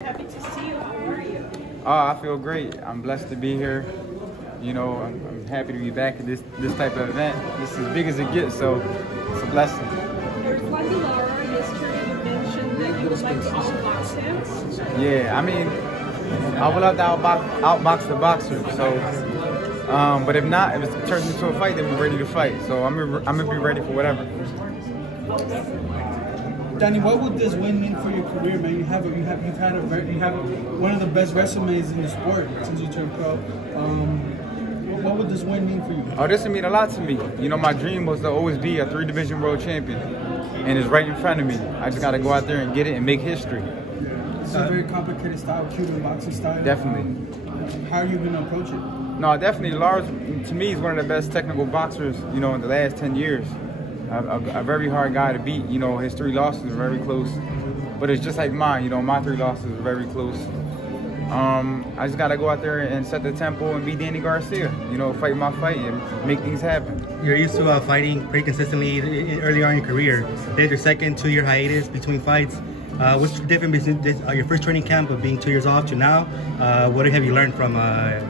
Happy to see you. How are you? Oh, I feel great. I'm blessed to be here. You know, I'm happy to be back at this type of event. This is as big as it gets, so it's a blessing. Your friend Laura yesterday mentioned that you would like to outbox him. Yeah, I mean, I would love to outbox the boxer. So, but if not, if it turns into a fight, then we're ready to fight. So I'm gonna be ready for whatever. Danny, what would this win mean for your career, man? You have one of the best resumes in the sport since you turned pro. What would this win mean for you? Oh, this would mean a lot to me. You know, my dream was to always be a 3-division world champion, and it's right in front of me. I just got to go out there and get it and make history. It's a very complicated style, Cuban boxing style. Definitely. How are you going to approach it? No, definitely. Lars, to me, is one of the best technical boxers, you know, in the last 10 years. A very hard guy to beat. You know, his 3 losses are very close, but it's just like mine. You know, my 3 losses are very close. I just gotta go out there and set the tempo and beat Danny Garcia. You know, fight my fight and make things happen. You're used to fighting pretty consistently early on in your career. Then your second 2-year hiatus between fights. What's different between your first training camp of being 2 years off to now? What have you learned from that?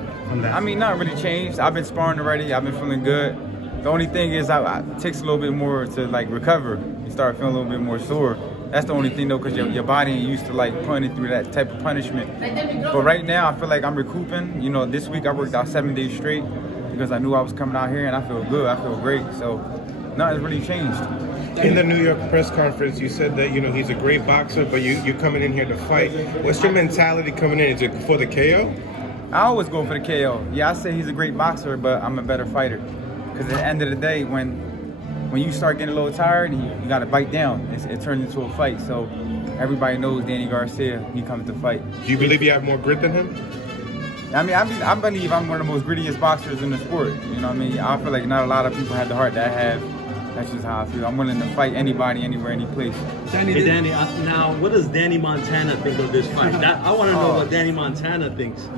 I mean, not really changed. I've been sparring already. I've been feeling good. The only thing is, it takes a little bit more to like recover. You start feeling a little bit more sore. That's the only thing though, because your body ain't used to like putting it through that type of punishment. But right now, I feel like I'm recouping. You know, this week I worked out 7 days straight because I knew I was coming out here, and I feel good. I feel great. So nothing's really changed. In the New York press conference, you said that, you know, he's a great boxer, but you're coming in here to fight. What's your mentality coming in? Is it for the KO? I always go for the KO. Yeah, I say he's a great boxer, but I'm a better fighter. Because at the end of the day, when you start getting a little tired, you got to bite down. It turns into a fight. So everybody knows Danny Garcia, he comes to fight. Do you believe you have more grit than him? I mean, I believe I'm one of the most grittiest boxers in the sport. You know what I mean? I feel like not a lot of people have the heart that I have. That's just how I feel. I'm willing to fight anybody, anywhere, any place. Hey, Danny, now what does Danny Montana think of this fight? I want to know what Danny Montana thinks.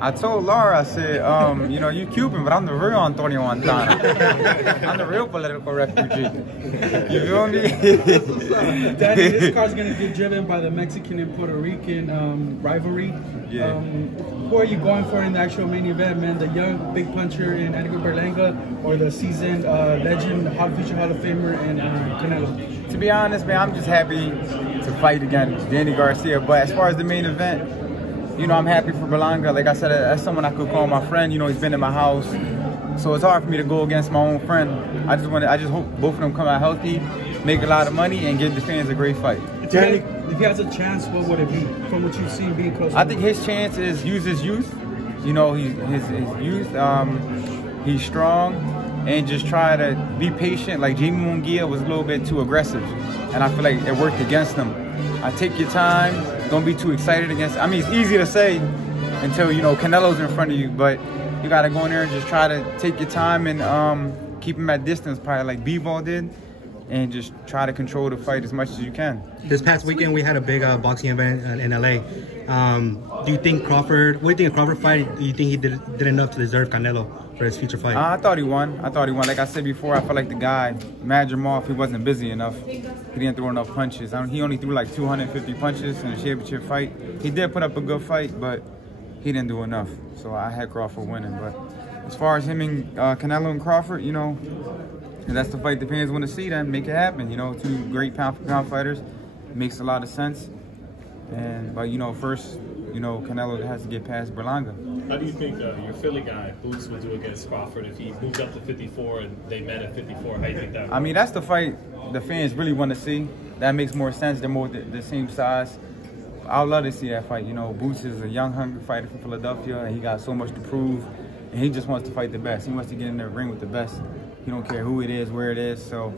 I told Laura, I said, you know, you Cuban, but I'm the real Antonio Montana. I'm the real political refugee. You feel me? Danny, this car's going to get driven by the Mexican and Puerto Rican rivalry. Yeah. Who are you going for in the actual main event, man? The young big puncher in Edgar Berlanga, or the seasoned legend, future Hall of Famer, and Canelo? To be honest, man, I'm just happy to fight against Danny Garcia. But as far as the main event, you know, I'm happy for Berlanga. Like I said, that's someone I could call my friend. You know, he's been in my house, so it's hard for me to go against my own friend. I just hope both of them come out healthy, make a lot of money, and give the fans a great fight. If he has a chance, what would it be from what you've seen being close? I think his chance is use his youth. You know, his youth. He's strong, and just try to be patient. Like Jamie Munguia was a little bit too aggressive, and I feel like it worked against him. Take your time. Don't be too excited against. I mean, it's easy to say until, you know, Canelo's in front of you, but you got to go in there and just try to take your time and keep him at distance, probably like Bivol did, and just try to control the fight as much as you can. This past weekend, we had a big boxing event in LA. Do you think Crawford? What do you think of Crawford fight? Do you think he did enough to deserve Canelo for his future fight? I thought he won. Like I said before, I felt like the guy, Madrimov, he wasn't busy enough. He didn't throw enough punches. He only threw like 250 punches in a championship fight. He did put up a good fight, but he didn't do enough. So I had Crawford winning. But as far as him and Canelo and Crawford, you know, that's the fight the fans want to see. Then make it happen. You know, 2 great pound-for-pound fighters. It makes a lot of sense. But you know, first, you know, Canelo has to get past Berlanga. How do you think your Philly guy, Boots, would do against Crawford if he moved up to 54 and they met at 54? How do you think that would? I mean, that's the fight the fans really want to see. That makes more sense. They're more the same size. I would love to see that fight. You know, Boots is a young, hungry fighter from Philadelphia, and he got so much to prove. And he just wants to fight the best. He wants to get in the ring with the best. He don't care who it is, where it is. So,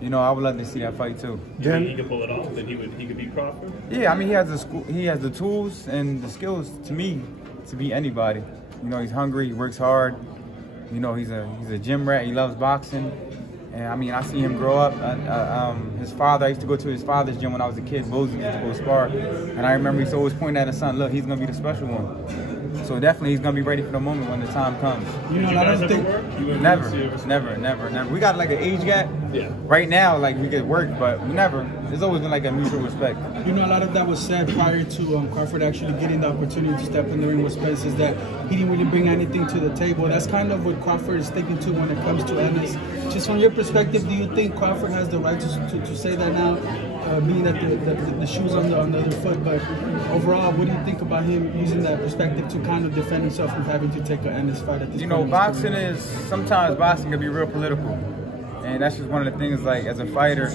you know, I would love to see that fight too. You think he could pull it off? Then he could beat Crawford? Yeah, I mean, he has the tools and the skills, to me, to beat anybody. You know, he's hungry. He works hard. You know, he's a gym rat. He loves boxing. And I mean, I see him grow up. His father, I used to go to his father's gym when I was a kid. Bozy used to go spar. And I remember he used to always point at his son, look, he's going to be the special one. So definitely he's gonna be ready for the moment when the time comes. You know, I don't think Never. We got like an age gap. Yeah. Right now, like we get work, but never. There's always been like a mutual respect. You know, a lot of that was said prior to Crawford actually getting the opportunity to step in the ring with Spence, is that he didn't really bring anything to the table. That's kind of what Crawford is sticking to when it comes to Ennis. Just from your perspective, do you think Crawford has the right to say that now, being that the shoes on the other foot? But overall, what do you think about him using that perspective to kind of defend himself from having to take an Ennis fight at this point? You know, boxing is, sometimes boxing can be real political. And that's just one of the things, like, as a fighter,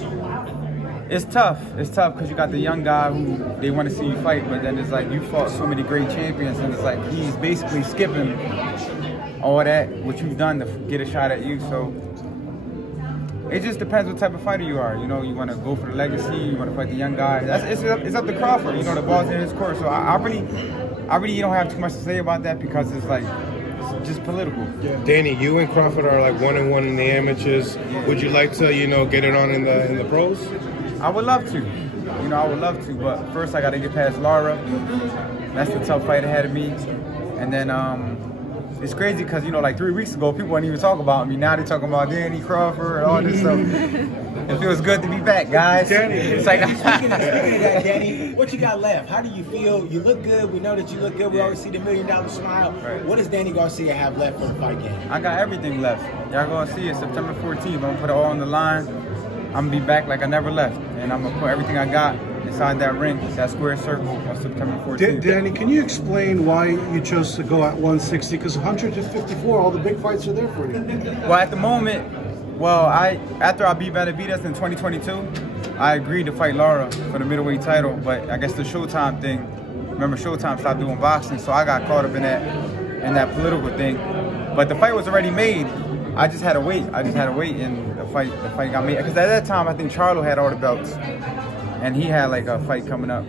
it's tough. It's tough because you got the young guy who they want to see you fight, but then it's like you fought so many great champions, and it's like he's basically skipping all that, what you've done to get a shot at you. So it just depends what type of fighter you are. You know, you want to go for the legacy, you want to fight the young guy. It's up to Crawford. You know, the ball's in his court. So I really don't have too much to say about that because it's like, just political. Yeah. Danny, you and Crawford are like 1-1 in the amateurs. Yeah. Would you like to, you know, get it on in the pros? I would love to. You know, I would love to, but first I got to get past Lara. That's the tough fight ahead of me. And then it's crazy because, you know, like 3 weeks ago, people weren't even talking about me. Now they're talking about Danny, Crawford, and all this stuff. It feels good to be back, guys. Danny, it's like speaking of that, Danny, what you got left? How do you feel? You look good. We know that you look good. We always see the $1 million smile. Right. What does Danny Garcia have left for the fight game? I got everything left. Y'all gonna see it September 14th. I'm gonna put it all on the line. I'm gonna be back like I never left, and I'm gonna put everything I got inside that ring, that square circle on September 14th. Danny, can you explain why you chose to go at 160? Because 154, all the big fights are there for you. Well, at the moment, after I beat Benavidez in 2022, I agreed to fight Lara for the middleweight title, but I guess the Showtime thing, remember Showtime stopped doing boxing, so I got caught up in that political thing. But the fight was already made. I just had to wait. And the fight got made. Because at that time, I think Charlo had all the belts, and he had like a fight coming up.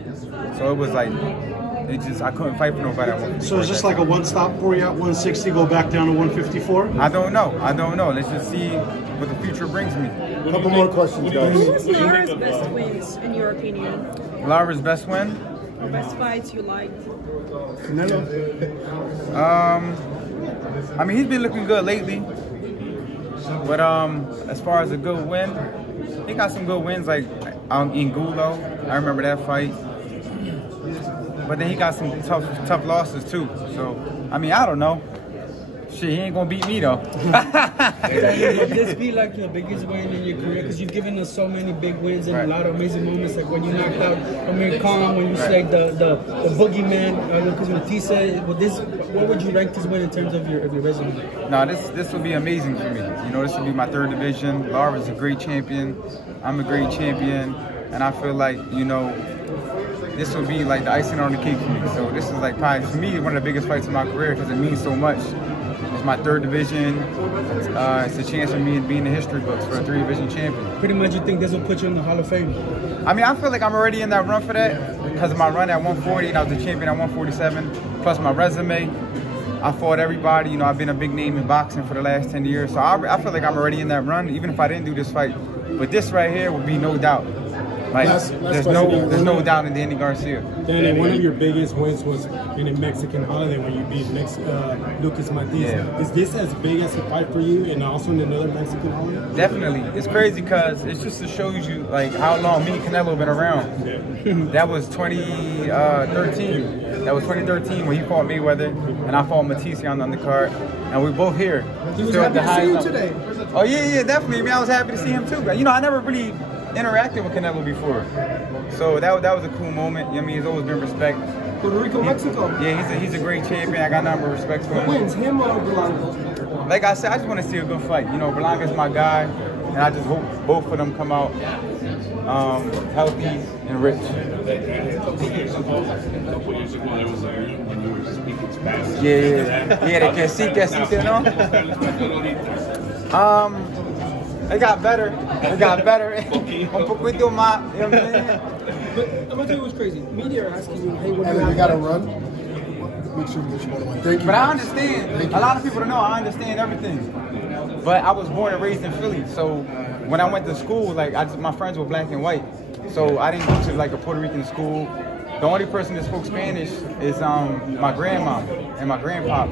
So it was like, I couldn't fight for nobody at 154. So is this like a one-stop for you at 160, go back down to 154? I don't know. Let's just see what the future brings me. A couple more questions, guys. Who was Lara's best wins, in your opinion? Lara's best win? Or best fights you liked? Canelo. I mean, he's been looking good lately. But as far as a good win, he got some good wins, like in Gulo. I remember that fight. But then he got some tough losses too. So, I mean, I don't know. Shit, he ain't gonna beat me though. Would this be like your biggest win in your career? Because you've given us so many big wins and a lot of amazing moments, like when you knocked out Amir Khan, when you slayed the boogeyman, Lucas Matissa. What would you rank this win in terms of your resume? No, this will be amazing for me. You know, this will be my 3rd division. Lara's a great champion. I'm a great champion, and I feel like, you know, this will be like the icing on the cake for me. So this is like probably, for me, one of the biggest fights of my career because it means so much. It's my 3rd division. It's a chance for me to be in the history books for a 3-division champion. Pretty much you think this will put you in the Hall of Fame? I mean, I feel like I'm already in that run for that because of my run at 140 and I was the champion at 147. Plus my resume, I fought everybody. You know, I've been a big name in boxing for the last 10 years. So I feel like I'm already in that run, even if I didn't do this fight. But this right here would be no doubt. Like, there's no doubt in Danny Garcia. Danny, one of your biggest wins was in a Mexican holiday when you beat Lucas Matisse. Yeah. Is this as big as a fight for you and also in another Mexican holiday? Definitely. It's crazy because it's just to show you like how long me and Canelo have been around. Yeah. That was 2013. That was 2013 when he fought Mayweather and I fought Matisse on the undercard. And we're both here. He was happy to see you today. Oh yeah, definitely. I mean, I was happy to see him too. You know, I never really interacted with Canelo before, so that was a cool moment. I mean, he's always been respect. Puerto Rico, Mexico. Yeah, he's a great champion. I got nothing but respect for him. Who wins, him or Berlanga? Like I said, I just want to see a good fight. You know, Berlanga's my guy, and I just hope both of them come out healthy and rich. A couple years ago, there was a meeting when you were speaking Spanish. Yeah, que sí, no? It got better. Un poquito más. You know what I'm saying? But I'm gonna tell you what's crazy. Media are asking you, hey, what do you gotta run? Make sure you get your one. Thank you. But I understand. A lot of people don't know. I understand everything. But I was born and raised in Philly, so when I went to school, like my friends were black and white, so I didn't go to like a Puerto Rican school. The only person that spoke Spanish is my grandma and my grandpa.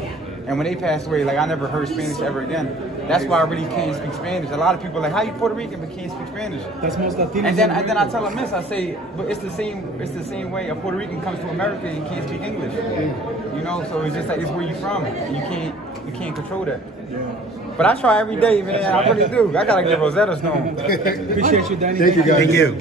And when they passed away, like I never heard Spanish ever again. That's why I really can't speak Spanish. A lot of people are like, how you Puerto Rican but can't speak Spanish? That's most Latinos. And then I tell them this, I say, but it's the same way a Puerto Rican comes to America and can't speak English. You know, so it's just like it's where you from. You can't control that. But I try every day, man. I really do. I gotta get Rosetta Stone. Appreciate you, Danny. Thank you, guys. Thank you.